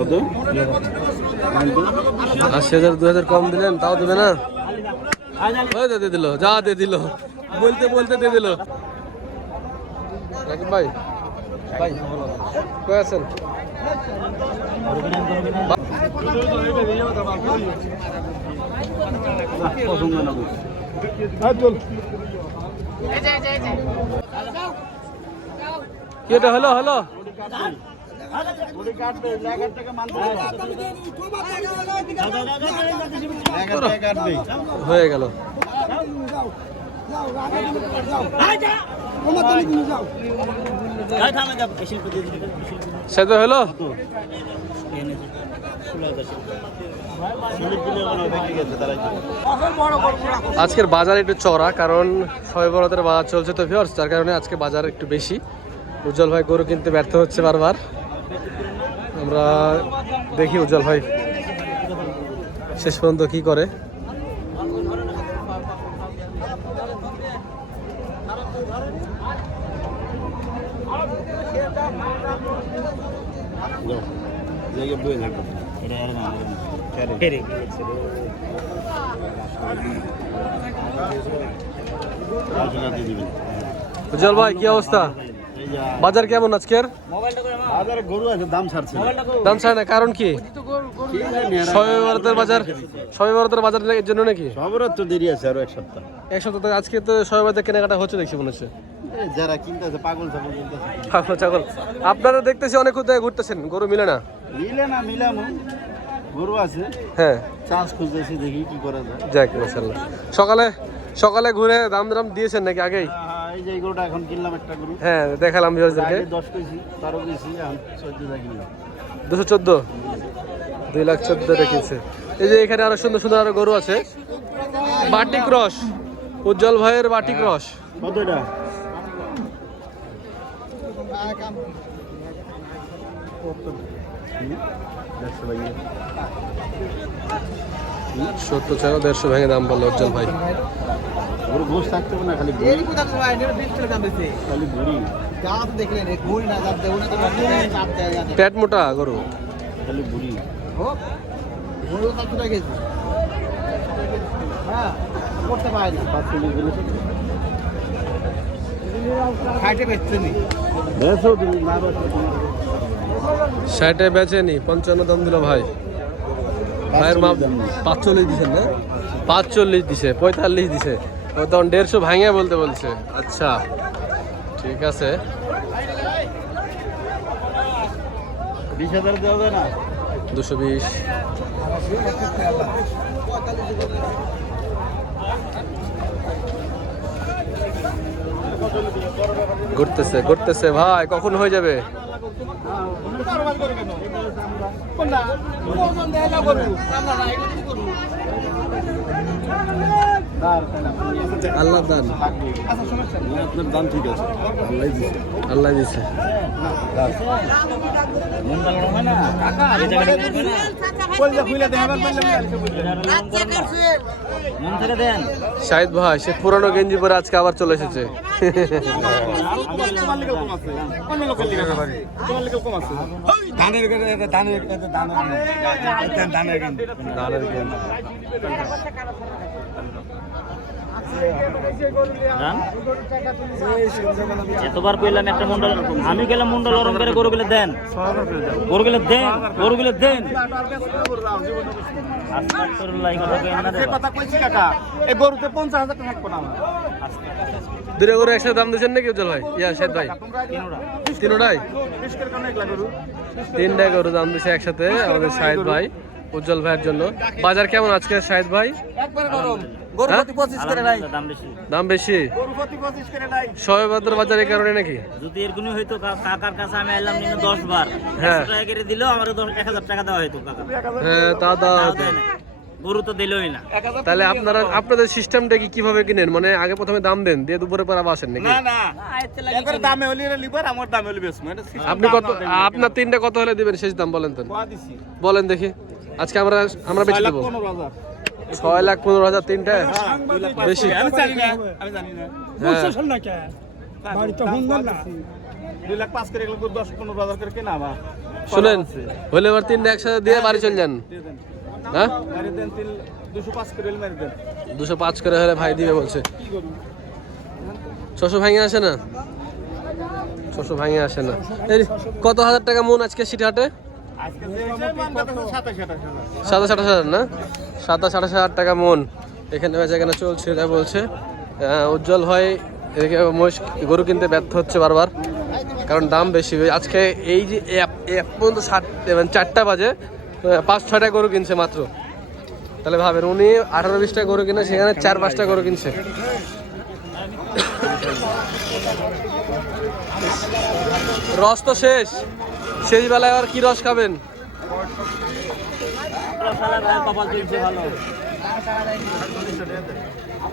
কত? আশি হাজার দু হাজার কম দিলেন, তাও দেবে না? দে দিল, যা দিয়ে দিল। বলতে বলতে দিয়ে দিল। ভাই ভাই, কই আছেন? পছন্দ না কি এটা, হলো হলো? হয়ে গেল। সেটা হলো? আজকের বাজার একটু চড়া কারণ ছয় বড়দের বাজার চলছে তো ভিওর্স যার কারণে আজকে বাজার একটু বেশি। উজ্জ্বল ভাই গরু কিনতে ব্যর্থ হচ্ছে বারবার। আমরা দেখি উজ্জ্বল ভাই শেষ পর্যন্ত কি করে। উজ্জ্বল ভাই কি অবস্থা? বাজার কেমন আজকের? বাজারে গরু আছে দাম ছাড়ছে। দাম চায় না কারণ কি? কি সবে ভারতের বাজার সবে ভারতের বাজার এর জন্য নাকি? সবেরও তো দেরি আছে আরও এক সপ্তাহ। এক সপ্তাহ আজকে তো সবে বাজার কেনাকাটা হচ্ছে দেখছি মনে হচ্ছে। যারা কিনতেছে পাগল ছাগল কিনতেছে। ছাগল ছাগল। আপনারা দেখতেছি অনেক কোথায় ঘুরতেছেন গরু মিলে না? মিলে না মিলানো গরু আছে। হ্যাঁ। চাষ খুঁজতেছি দেখি কি করা যায়। যাক মাসাল্লাহ সকালে সকালে ঘুরে দাম দাম দিয়েছেন নাকি আগেই? এই যে গরুটা এখন কিনলাম একটা গরু। হ্যাঁ দেখালাম দশ কেজি বারো এখন চোদ্দ টাকা কিনলাম। দুশো চোদ্দ? দুই লাখ চোদ্দ রেখেছে। এই যে এখানে আরও সুন্দর সুন্দর আরও গরু আছে। বাটিক রস উজ্জ্বল ভাইয়ের বাটিক রস কত এটা? সত্তর টাকা দেড়শো ভেঙে দাম বলল উজ্জ্বল ভাই। গরু গোস থাকতে না খালি পেট মোটা গরু। খালি পাঁচ কেজি। বেচো তুমি। ষাটে বেচেনি পঞ্চান্ন দাম দিল ভাই। ভাইয়ের মাপ পাঁচচল্লিশ দিছেন না পাঁচচল্লিশ দিছে পঁয়তাল্লিশ দিছে। ও তখন দেড়শো ভাঙে বলতে বলছে। আচ্ছা ঠিক আছে। বিশ হাজার দেওয়া যায় না? দুশো বিশ। ঘুরতেছে ঘুরতেছে। ভাই কখন হয়ে যাবে? আল্লাহ দান। আপনার দাম ঠিক আছে। আল্লাহ দিচ্ছে আল্লাহ দিছে। শাহিদ ভাই সে পুরনো গেঞ্জি পরে আজকে আবার চলে এসেছে। দানের গেঞ্জি। এতবার কইলাম একটা মন্ডল আমি গেলাম মন্ডল ওরম করে গরু গুলো দেন। গরু গুলো দেন গরু গুলো দেন। আস্তাগফিরুল্লাহ, এই কথা কইেন না রে বাবা। গরুতে পঞ্চাশ হাজার টাকা থাকব না আমার। দুটো করে একসাথে দাম দিয়েছেন নাকি উজ্জ্বল ভাই? ইয়া শাহিদ ভাই। তিনোটাই। তিনটাই? গরু? দাম দিছে একসাথে আমাদের শাহিদ ভাই। উজ্জ্বল ভাইয়ের জন্য। বাজার কেমন আজকে শাহিদ ভাই? হ্যাঁ? দাম বেশি। ভাদ্র কারণে নাকি? যদি এর কোনো কাকার কাছে আমি এলাম নিয়ে দশ বার। হ্যাঁ। একশো টাকা করে দিলেও আমার দশ এক হাজার টাকা দেওয়া হয়তো কাকা হ্যাঁ তা দাও তাও গরু তো দিলই না। তাহলে আপনারা আপনাদের সিস্টেমটা কি কীভাবে কিনেন? মানে আগে প্রথমে দাম দেন দিয়ে দুপুরে পর আবার আসেন নাকি? একবার দামে হলি লিবার আমার দামে হলি বেশ মানে আপনি কত আপনার তিনটা কত হলে দিবেন? শেষ দাম বলেন তো। বলেন দেখি। আজকে আমরা আমরা বেশি দেবো। ছয় লাখ পনেরো হাজার তিনটা? বেশি। আমি জানি না আমি জানি না। হ্যাঁ। করে কেনা আমার শুনেন হলে এবার তিনটা একসাথে দিয়ে বাড়ি চলে যান। হ্যাঁ? দুশো পাঁচ করে হলে ভাই দিবে বলছে। ছশো ভাঙে আসে না? ছশো ভাঙে আসে না। কত হাজার টাকা মন আজকে সিটি হাটে সাতাশ আঠাশ হাজার। না? সাতাশ আঠাশ হাজার টাকা মন। এখানে কেনা চলছে এটা বলছে। উজ্জ্বল হয় এদিকে মহিষ গরু কিনতে ব্যর্থ হচ্ছে বারবার কারণ দাম বেশি। আজকে এই যে পর্যন্ত সাত মানে চারটা বাজে পাঁচ ছয়টা গরু কিনছে মাত্র। তাহলে ভাবেন উনি আঠারো বিশটা গরু কিনে সেখানে চার পাঁচটা গরু কিনছে। রস তো শেষ। শেষ বেলায় আর কি রস খাবেন?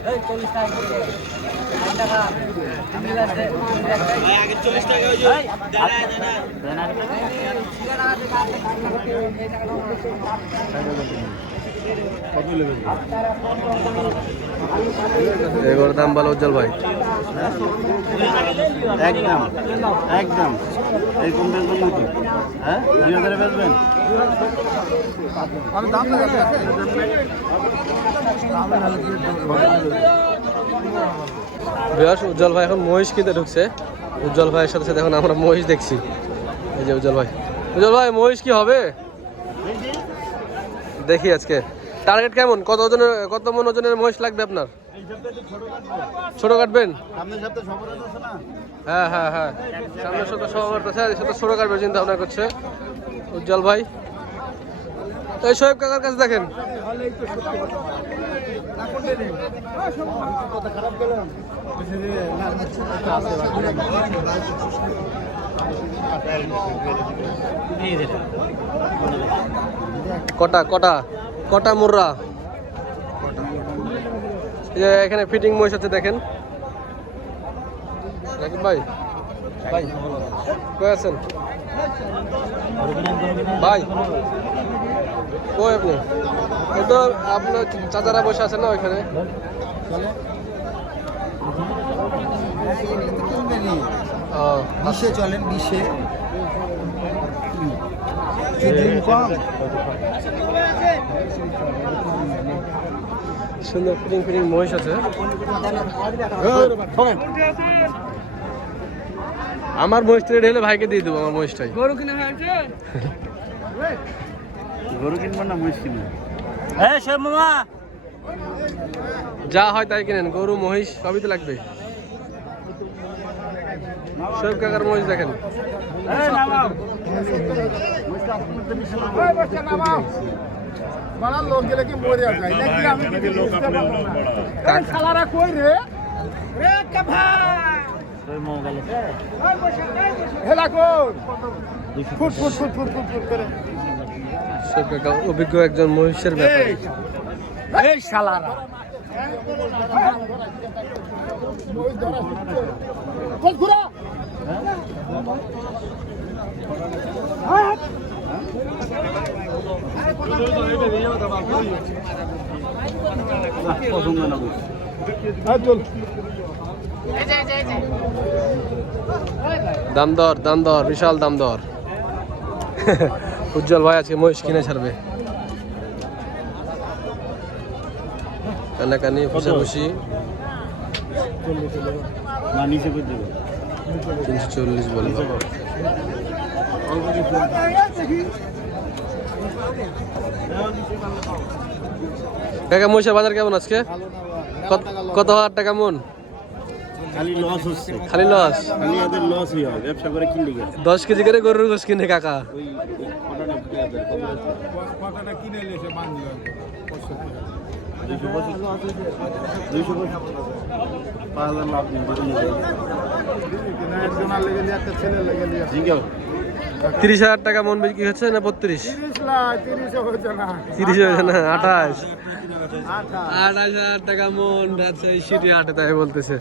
ভাই এবার দাম ভালো উজ্জ্বল ভাই। একদম একদম। এই বেচবেন নাকি হ্যাঁ? দুই হাজারে বেচবেন? বিহাস উজ্জ্বল ভাই এখন মহিষ কিনতে ঢুকছে। উজ্জ্বল ভাইয়ের সাথে সাথে এখন আমরা মহিষ দেখছি। এই যে উজ্জ্বল ভাই। উজ্জ্বল ভাই মহিষ কি হবে? দেখি আজকে। টার্গেট কেমন? কত ওজনের, কত মন ওজনের মহিষ লাগবে আপনার? ছোট কাটবেন? আছে হ্যাঁ হ্যাঁ হ্যাঁ। সামনের সাথে সবার সাথে ছোট কাটবে চিন্তা ভাবনা করছে। উজ্জ্বল ভাই। এই সোহেব কাকার কাছে দেখেন। কটা কটা? কটা মুর্রা? এখানে ফিটিং মহিষ আছে দেখেন। রাকিব ভাই ভাই কই আছেন? ভাই কই আপনি? এই তো আপনার চাচারা বসে আছেন না ওইখানে? চলেন বিশে সুন্দর ফিটিং ফিটিং মহিষ আছে। আমার মহিষটা রেডি হলে ভাইকে দিয়ে দেবো আমার মহিষটাই। গরু কিনে গরু কিনবো না মহিষ কিনবো? এই সব মামা! যা হয় তাই কিনেন গরু মহিষ সবই তো লাগবে। সব কাকার মহিষ দেখেন। লোক গেলে কি মরে যায় নাকি আমি শালারা কই রে রে কাভা হেলা কই ফুট ফুট ফুট ফুট ফুট ফুট করে অভিজ্ঞ একজন মহিষের ব্যাপারে হ্যাঁ চল দাম দাম বিশাল দাম দর। উজ্জ্বল ভাই আজকে মহিষ কিনে ছাড়বে। কানাকানি খুশি তিনশো চল্লিশ বলে। কাকা মহিষের বাজার কেমন আজকে? কত- কত হাজার টাকা মন? খালি লস হচ্ছে। খালি লস খালি ওদের লসই হয় ব্যবসা করে কিনলে দশ কেজি করে গরুর গোস কিনে কাকা। পাঁচ হাজার লাভ নেই তিরিশ হাজার টাকা মন বিক্রি হচ্ছে না বত্রিশ? তিরিশ হয়েছে না, আঠাশ। আঠাশ হাজার টাকা মন রাজশাহী সিটি হাটে তাই বলতেছে।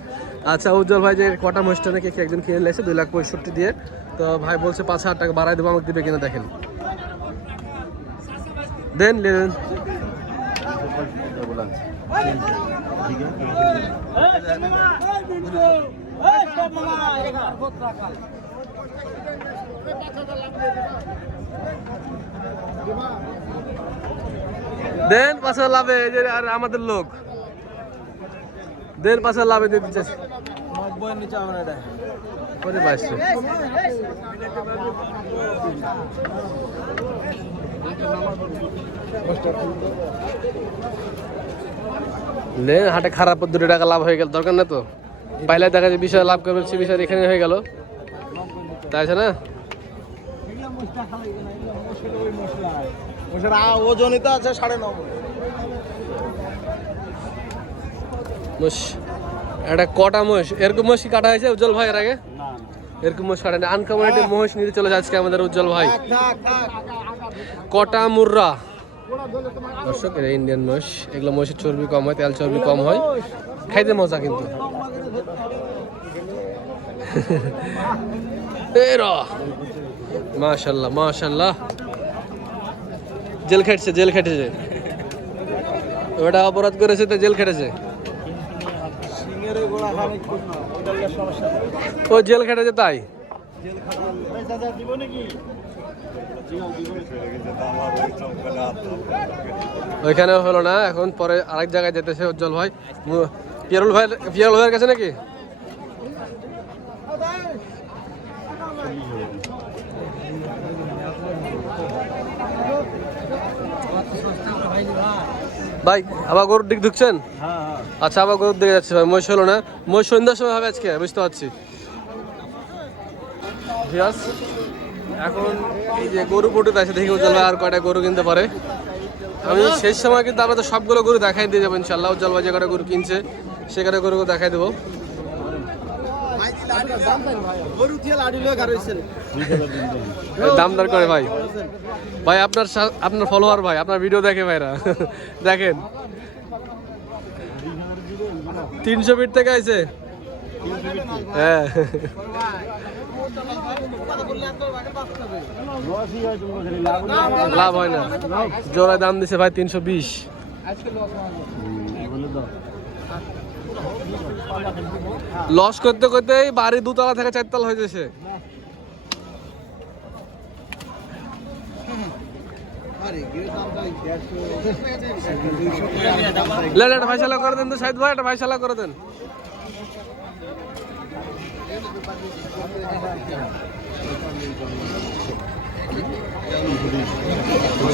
আচ্ছা উজ্জ্বল ভাই, যে কটা মহিষটা নাকি একজন কিনে লেগেছে দুই লাখ পঁয়ষট্টি দিয়ে। তো ভাই বলছে পাঁচ হাজার টাকা বাড়াই দেবো, আমাকে দিবে কিনা দেখেন। দেন, নিয়ে নেন। দেন পাশে লাভে যে আর আমাদের লোক। দেন পাশে লাভে দিয়ে দিচ্ছে। হাটে খারাপ দুটো টাকা লাভ হয়ে গেল, দরকার না তো। পাইলে দেখা যায় বিষয় লাভ করবে, সে বিষয় এখানে হয়ে গেল। তাই না? ওজনই তো আছে সাড়ে মোষ একটা কটা মোষ এরকম মোষ কি কাটা হয়েছে উজ্জ্বল ভাই এর আগে এরকম মোষ কাটা নেই। আনকমন একটা মোষ নিতে চলে যাচ্ছে আমাদের উজ্জ্বল ভাই। কটা মুর্রা? দর্শক এটা ইন্ডিয়ান মোষ এগুলো মোষের চর্বি কম হয় তেল চর্বি কম হয়। খাইতে মজা কিন্তু। মাশাল্লাহ মাশাল্লাহ। জেল খেটেছে জেল খেটেছে। ওটা অপরাধ করেছে তো জেল খেটেছে। ও জেল খেটেছে তাই? ওইখানেও হলো না, এখন পরে আরেক জায়গায় যেতেছে উজ্জ্বল ভাই। পিয়ারুল ভাই পিয়ারুল ভাইয়ের কাছে নাকি? ভাই আবার গরুর দিক ঢুকছেন? হ্যাঁ হ্যাঁ। আচ্ছা আবার গরুর দিকে যাচ্ছে ভাই মহিষ হলো না। মহিষ সন্ধ্যার সময় হবে আজকে বুঝতে পারছি। এখন এই যে গরু পটু আছে দেখি উজ্জ্বল ভাই আর কয়টা গরু কিনতে পারে। আমি শেষ সময় কিন্তু আমরা তো সবগুলো গরু দেখাই দিয়ে যাব ইনশাল্লাহ উজ্জ্বল ভাই যে কটা গরু কিনছে সে কটা গরু দেখাই দেবো। গরু দিয়ে লাড়ি লয়ে গাড়িছেন দুই হাজার দিন দেন। দাম দর করে ভাই। ভাই, আপনার আপনার ফলোয়ার ভাই, আপনার ভিডিও দেখে ভাইরা। দেখেন। তিনশো ফিট থেকে আইছে। হ্যাঁ। লাভ হয় না। জোড়ায় দাম দিছে ভাই তিনশো বিশ। লস করতে করতে বাড়ি দুতলা থেকে চারতলা হয়ে যাচ্ছে। একটা ভাইসালা করে দেন তো, সাইদ ভাই একটা ভাইসালা করে দেন।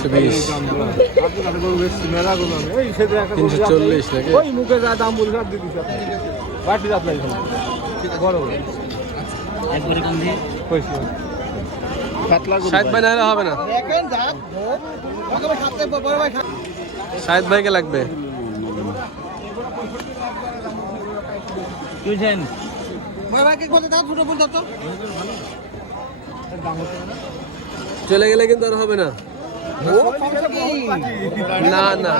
তিনশো বিশ। তিনশো চল্লিশ নাকি? ওই মুখে যা দাম বলি সব দিয়ে দিছি বাটি সাইদ ভাই হবে না। সাইদ ভাইকে লাগবে। তো চলে গেলে কিন্তু আর হবে না। না না।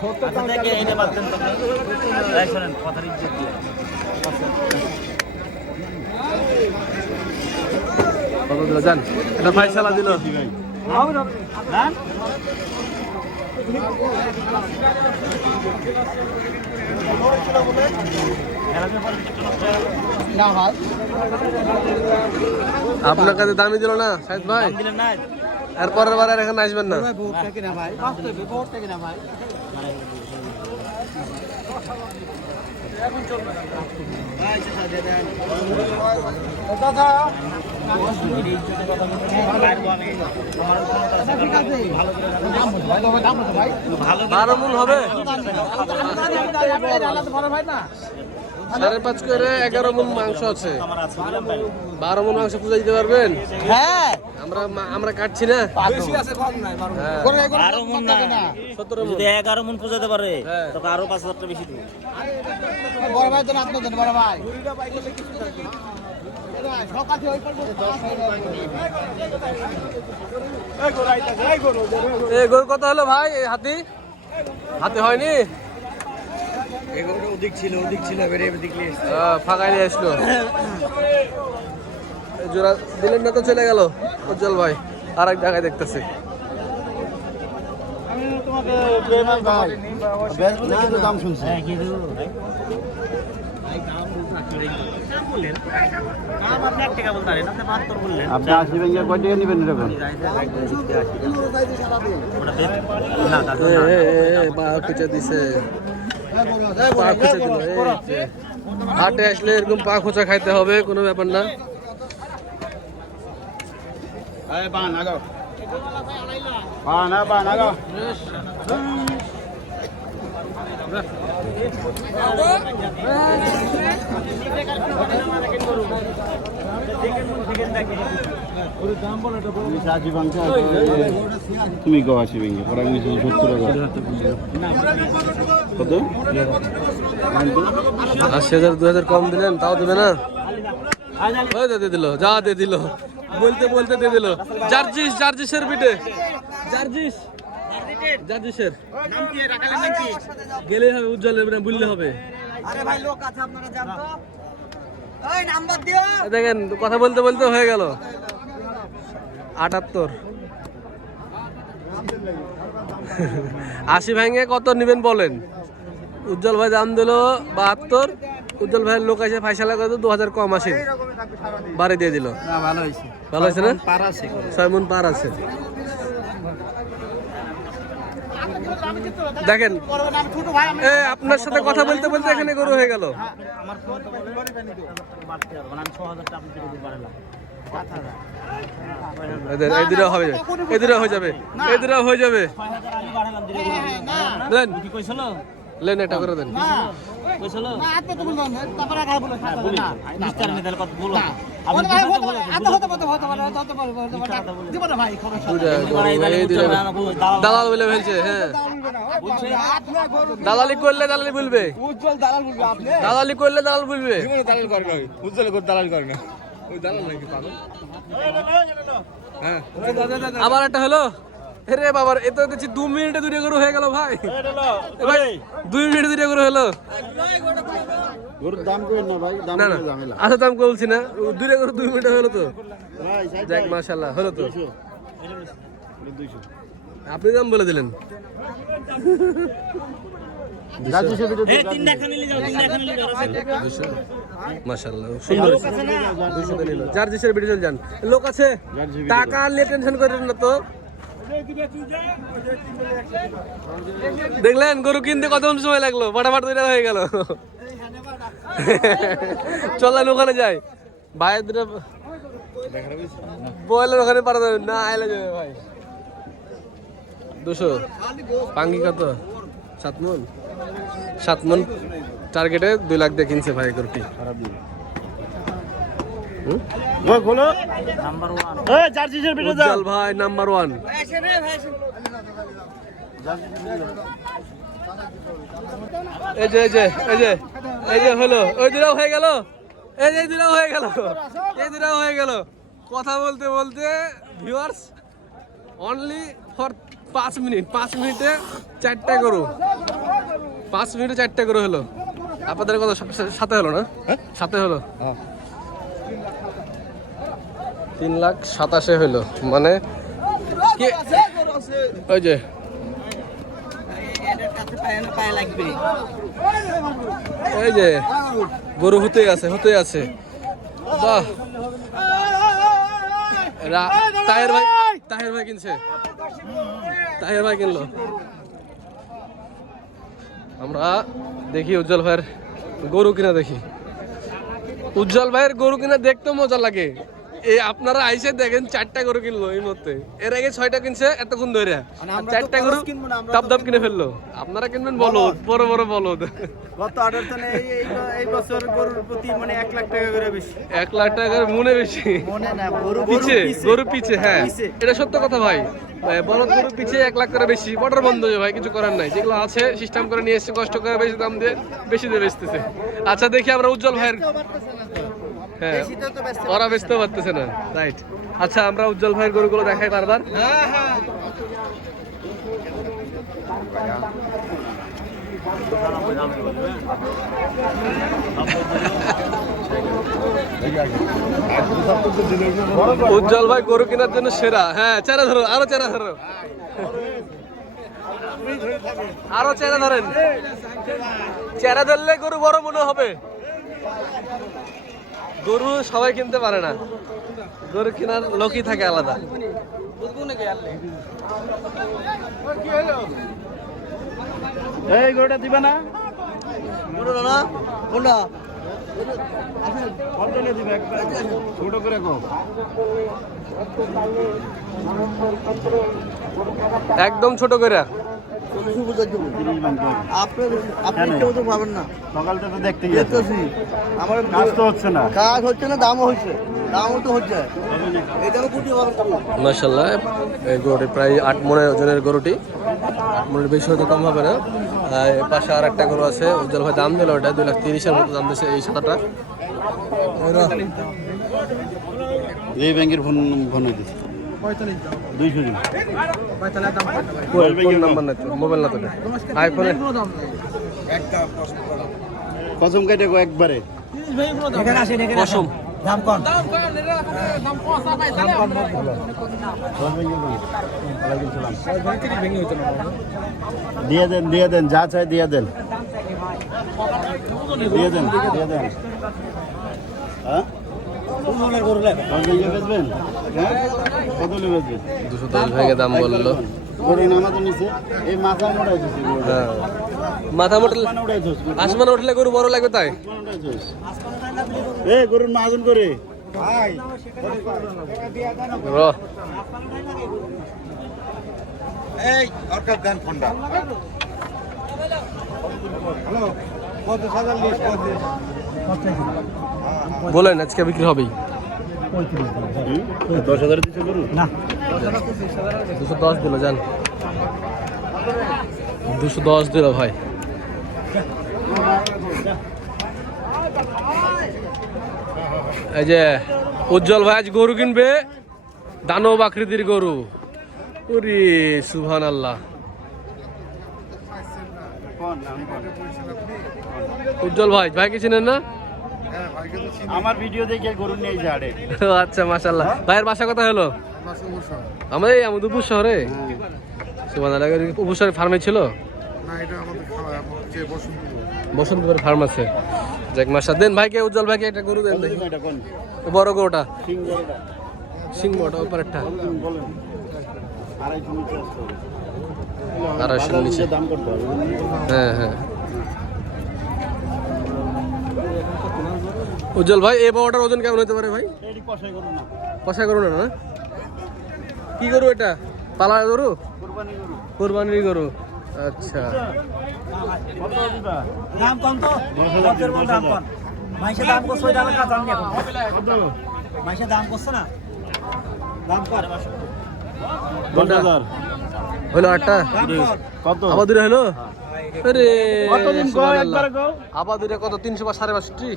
কত দিল। জান এটা ফাইসালা দিল আপনার কাছে দামি দিল না সাইদ ভাই? আর পরের বার আর এখানে আসবেন না? দাদা বারো মূল হবে? সাড়ে পাঁচ করে এগারো মন মাংস আছে। বারো মন মাংস পূজা দিতে পারবেন? হ্যাঁ। আমরা আমরা কাটছি না? বেশি আছে কম নাই হ্যাঁ মন না। সতেরো মন যদি এগারো মন পূজাতে পারে হ্যাঁ। আরও পাঁচ হাজার টাকা বেশি দেবো। বড় ভাই তো না আপনার বড় ভাই সকাল থেকে ওই করব এই গরু কত হলো ভাই এই হাতি? হাতি হয়নি? ওদিক ছিল ওদিক ছিল এবারে দেখলি আহ, ফাঁকাই নিয়ে আসলো। এই জোড়া দিলেন না তো চলে গেল? উজ্জ্বল ভাই আর এক জায়গায় দেখতেছি। আমি তোমাকে বেমান ভাই বেচবো না কিন্তু দাম শুনছি। বললেন? দাম আপনি এক টাকা বলতে পারেন আপনি বাহাত্তর বললেন। আপনি আশি ব্যাংকে কয় টাকা নেবেন এরকম? না দাদা পা দিছে। পা খুঁচে দিল হাটে আসলে এরকম পা খোঁচা খাইতে হবে কোনো ব্যাপার না। বান বান তুমি ব্যাংকে আশি হাজার, দু হাজার কম দিলেন, তাও দেবে না? দিল, যা দিয়ে দিল। বলতে বলতে দিয়ে দিল। জার্জিস, জার্জিসের পিঠে। জার্জিস। গেলেই হবে উজ্জ্বল বললে হবে। আরে ভাই লোক আছে আপনারা জানতো ওই নাম্বার দিও। দেখেন কথা বলতে বলতে হয়ে গেল। আটাত্তর। আশি ভাঙে কত নেবেন বলেন? উজ্জ্বল ভাই দাম দিল বাহাত্তর। উজ্জ্বল ভাইয়ের লোক আছে ফাইসালা কত দু হাজার কম আসে বাড়ি দিয়ে দিল। ভালো হয়েছে। ভালো হয়েছে না? পার আছে। ছয় মন পার আছে। দেখেন এ আপনার সাথে কথা বলতে বলতে এখানে গরু হয়ে গেল। এই দুটো হবে এই দুটো হয়ে যাবে এই দুটো হয়ে যাবে। লেন এটা করে দেন হ্যাঁ দালাল বলে ফেলছে হ্যাঁ দালালি করলে দালালি বলবে উজ্জ্বল দালাল বলবে আপনি দালালি করলে দালাল বলবে দালাল করে না উজ্জ্বল করে দালাল করে না ওই দালাল নাকি পাগল হ্যাঁ আবার একটা হলো রে বাবার এ তো দেখছি দু মিনিটে দুটো গরু হয়ে গেল ভাই। ভাই দুই মিনিটে দুটো গরু হলো। গরুর দাম করেন না ভাই? দাম না না করে ঝামেলা? আচ্ছা দাম বলছি না। দুটো গরু দুই মিনিটে হলো তো। যাক হলো তো। আপনি দাম বলে দিলেন। যার দেশের ভিডিও যান। লোক আছে। টাকা নিয়ে টেনশন করেন না তো। দেখলেন, গরু কিনতে কত সময় লাগল? ফাটাফাট দুইটা হয়ে গেল। চলেন ওখানে যাই। ভাইয়ের দুটো ওখানে পারা যাবে না, আইলে যাবে ভাই। দুশো। পাঙ্গি কত? সাত মন সাত মন টার্গেটে দুই লাখ দিয়ে কিনছে ভাই গরুটি হুম? ও খোলো। নাম্বার ওয়ান জার্সিসের ভিডিও দাও ভাই নাম্বার ওয়ান। এই যে এই যে এই যে এই যে হলো ওই দুটাও হয়ে গেল। এই যে দুটাও হয়ে গেল। এই দুটাও হয়ে গেল। কথা বলতে বলতে ভিউয়ার্স অনলি ফর পাঁচ মিনিট পাঁচ মিনিটে চারটা গরু। পাঁচ মিনিটে চারটা গরু হলো। আপনাদের কথা সাথে হলো না? সাথে হলো। তিন লাখ সাতাশে হইল। মানে ওই যে। এই যে, গরু হতে আছে হতে আছে। বাহ। তাহের ভাই তাহের ভাই কিনছে। তাহের ভাই কিনলো। আমরা দেখি উজ্জ্বল ভাইয়ের গরু কিনা দেখি। উজ্জ্বল ভাইয়ের গরু কিনা দেখতে মজা লাগে। এই আপনারা আইসে দেখেন চারটা গরু কিনলো এই মধ্যে এর আগে ছয়টা কিনছে এতক্ষণ ধরে। চারটা গরু দাপ দাপ কিনে ফেলল। আপনারা কিনবেন বলো বড় বড় বলো গত অর্ডার তো এই বছর গরুর প্রতি মানে এক লাখ টাকা করে বেশি। এক লাখ টাকার মনে বেশি। মনে না গরু পিছে গরু পিছে হ্যাঁ। এটা সত্য কথা ভাই। বলদ গরু পিছে এক লাখ করে বেশি। বর্ডার বন্ধ হয়ে ভাই কিছু করার নাই। যেগুলো আছে সিস্টেম করে নিয়ে এসছে কষ্ট করে বেশি দাম দিয়ে বেশি দিয়ে বেচতেছে। আচ্ছা দেখি আমরা উজ্জ্বল ভাইয়ের হ্যাঁ। ওরা বেচতে পারতেছে না। রাইট আচ্ছা আমরা উজ্জ্বল ভাইয়ের গরুগুলো দেখাই বারবার। উজ্জ্বল ভাই গরু কেনার জন্য সেরা। হ্যাঁ চেরা ধরো আরও চেরা ধরো। আরও চেহারা ধরেন। চেহারা ধরলে গরু বড় মনে হবে। গরু সবাই কিনতে পারে না। গরু কেনার লোকই থাকে আলাদা। এই গরুটা দিবে না? কোনটা? কত নিয়ে দিবে ছোট করে কো। একদম ছোট করে। তিরিশ করে। আপনার আপনি কেউ তো পাবেন না। সকালটা তো দেখতেই দেখতেছি আমার কাজ তো হচ্ছে না। কাজ হচ্ছে না দামও হচ্ছে। দামও তো হচ্ছে। এটা তো কুটি পাবেন মাসাল্লাহ এই গরুটি প্রায় আট মনে ওজনের গরুটি। আট মনের বেশি হয়তো কম হবে না। এর পাশে আর একটা গরু আছে উজ্জ্বল ভাই দাম দিল ওটা দুই লাখ তিরিশের মতো দাম দিচ্ছে এই সাদাটা। এই ব্যাংকের ফোন ফোন দিচ্ছে দুইশো দিন কোন নাম্বার না মোবাইল না তো আইফোনে কসম কেটে গো একবারে। এখানে আসেন এখানে কসম। দাম কম। দিয়ে দেন দিয়ে দেন যা চাই দিয়ে দেন। দিয়ে দেন দিয়ে দেন। হ্যাঁ? দুশো দশ ভেঙে দাম বলল। গরু নামাতে নিছে এই মাথা হ্যাঁ। মোটল উড়াই আসমান উঠলে গরু বড় লাগবে তাই? এ গরুর মাহাজন করে। এই সরকার দেন ফোনটা। হ্যালো? কত সাজার লিস্ট বলেন আজকে বিক্রি হবেই। দশ হাজার গরু না দুশো দশ দিল জান দুশো দশ দিল ভাই। এই যে উজ্জ্বল ভাই আজ গরু কিনবে। দানব আকৃতির গরু। ওরে সুভান আল্লাহ উজ্জ্বল ভাই ভাই কি চিনেন না? আমার ভিডিও দেখে গরু নিয়ে ঝাড়ে ও আচ্ছা মাশাল্লাহ ভাইয়ের বাসা কথা হলো? আমাদের এই আমাদের উপর শহরে সুভান আল্লাহ উপর শহরে ফার্মে ছিল? না এটা আমাদের খাওয়া যে বসন্তপুর। বসন্তপুর ফার্ম আছে। যাক মাসা দেন ভাইকে উজ্জ্বল ভাইকে একটা গরু দেন দেখি। এটা কোন ও বড় গরুটা? সিং গরুটা। সিং বড় ওপর একটা আড়াইশো নিচে আসতে হবে আড়াইশোর বাজার নিচে। অনুযায়ী দাম করতে হবে হ্যাঁ হ্যাঁ উজ্জ্বল ভাই এই বড়টার ওজন কেমন হতে পারে ভাই? কষাই করুন না। কি গরু এটা? পালা গরু? কোরবানি গরু। কোরবানির গরু। আচ্ছা। দাম কম তো? দাম কম। মাইসে দাম করছে ওই দামের কাজ আমি এখন। মাইসে দাম করছে না? দাম কর হলো আটটা? কত আবার হলো? আবার দুটা কত তিনশো বা সাড়ে বাষট্টি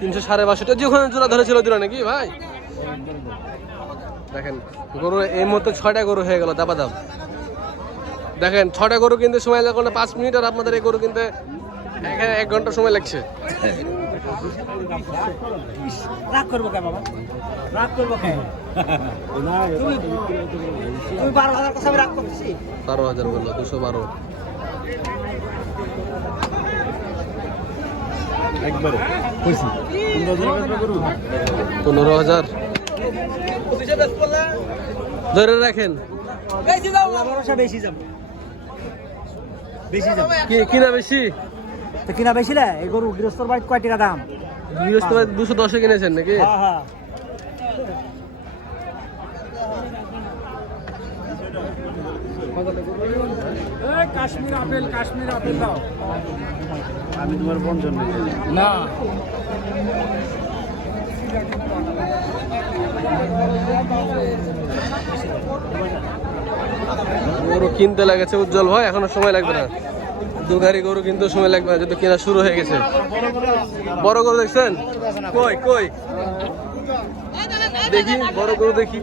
তিনশো সাড়ে বাষট্টি যে ওখানে জোড়া ধরেছিল দুটা নাকি ভাই? দেখেন গরু এই মুহূর্তে ছয়টা গরু হয়ে গেল দাবা দাম দেখেন ছয়টা গরু কিনতে সময় লাগল না পাঁচ মিনিট আর আপনাদের এই গরু কিনতে এখানে এক ঘণ্টা সময় লাগছে। রাগ করব কে বাবা? রাগ করব কে? তুমি তুমি বারো হাজার বলল দুশো বারো। পনেরো হাজার ধরে রাখেন। আল্লাহ ভরসা বেশি যাব। বেশি যাব। কি কিনা বেশি? তো কিনা বেশি না এই গরু গৃহস্থর বাড়িতে কয় টাকা দাম? বৃহস্পতিবার দুশো দশে কিনেছেন নাকি? হ্যাঁ হ্যাঁ। কাশ্মীর আপেল কাশ্মীর আপেল দাও। আমি তোমার না। গরু কিনতে লাগেছে উজ্জ্বল ভাই এখনও সময় লাগবে না। দু গাড়ি গরু কিনতে সময় লাগবে না যদি কেনা শুরু হয়ে গেছে। বড় গরু দেখছেন? কই কই? দেখি বড় গরু দেখি।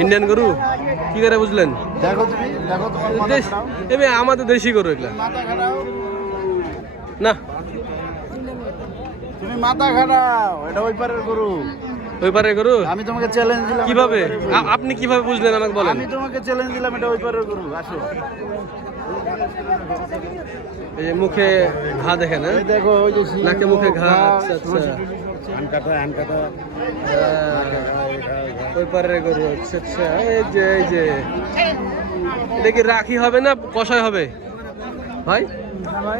ইন্ডিয়ান গরু? কি করে বুঝলেন? দেখো তুমি তোমার আমাদের দেশি গরু এগুলা। না। তুমি মাথা খারাপ এটা ওই পারের গরু। ওই পারে গরু? আমি তোমাকে চ্যালেঞ্জ দিলাম কীভাবে? আপনি কীভাবে বুঝলেন আমাকে বলেন। আমি তোমাকে চ্যালেঞ্জ দিলাম এটা ওই পারের গরু আসো। এই যে মুখে ঘা দেখেন হ্যাঁ? দেখো ওই যে নাকে মুখে ঘা, আচ্ছা, আচ্ছা। রশি টশি সব আছে। আন কাটা আন কাটা আহ, ওই পারে গরু আচ্ছা আচ্ছা। এই যে এই যে। এটা কি রাখি হবে না কষাই হবে? ভাই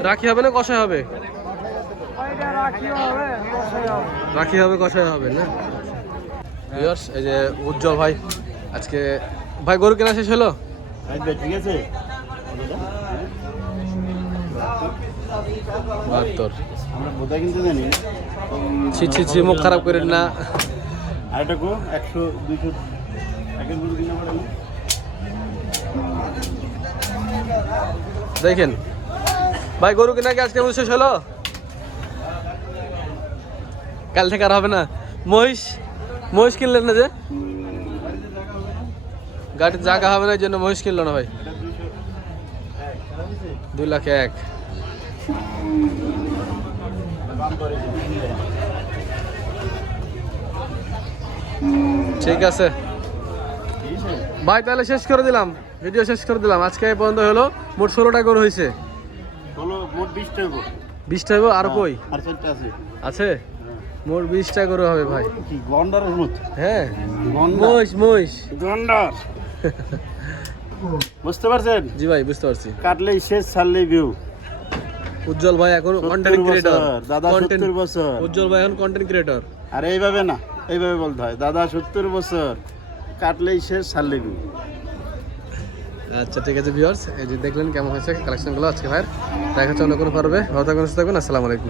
রাখি হবে না কষাই হবে। রাখি হবে কষাই হবে না? ভিউয়ার্স এই যে উজ্জ্বল ভাই আজকে ভাই গরু কেনা শেষ হলো? ঠিক আছে? বাহাত্তর। আমরা বোধা কিনতে জানি। ছি ছি ছি মুখ খারাপ করেন না। আর এটা একশো দুইশো একের গরু কিনা না? দেখেন। ভাই গরু কেনা কি আজকে শেষ হলো? কাল থেকে আর হবে না। মহিষ মহিষ কিনলেন না যে? গাড়ির জায়গা হবে না এই জন্য মহিষ কিনলো না ভাই। দুই লাখ এক। ঠিক আছে। ভাই তাহলে শেষ করে দিলাম। ভিডিও শেষ করে দিলাম। আজকে এই পর্যন্ত হলো। মোট ষোলোটা গরু হয়েছে। বিশটা হইব আর কই? আছে। আছে? মোট বিশটা গরু হবে ভাই। কি গন্ডারের মতো হ্যাঁ। মহিষ মহিষ। গন্ডার। বুঝতে পারছেন? জি ভাই বুঝতে পারছি। কাটলেই শেষ ছাড়লেই ভিউ উজ্জ্বল ভাই এখন কন্টেন্ট ক্রিয়েটর দাদা সত্তর বছর। উজ্জ্বল ভাই এখন কন্টেন্ট ক্রিয়েটর আর এইভাবে না এইভাবে বলতে হয় দাদা সত্তর বছর কাটলেই শেষ ছাড়লেই ভিউ আচ্ছা ঠিক আছে ভিউয়ার্স এই যে দেখলেন কেমন হয়েছে কালেকশনগুলো আজকে ভাই দেখা হচ্ছে অন্য কোনো পর্বে। ভালো থাকবেন সুস্থ থাকবেন আসসালামু আলাইকুম।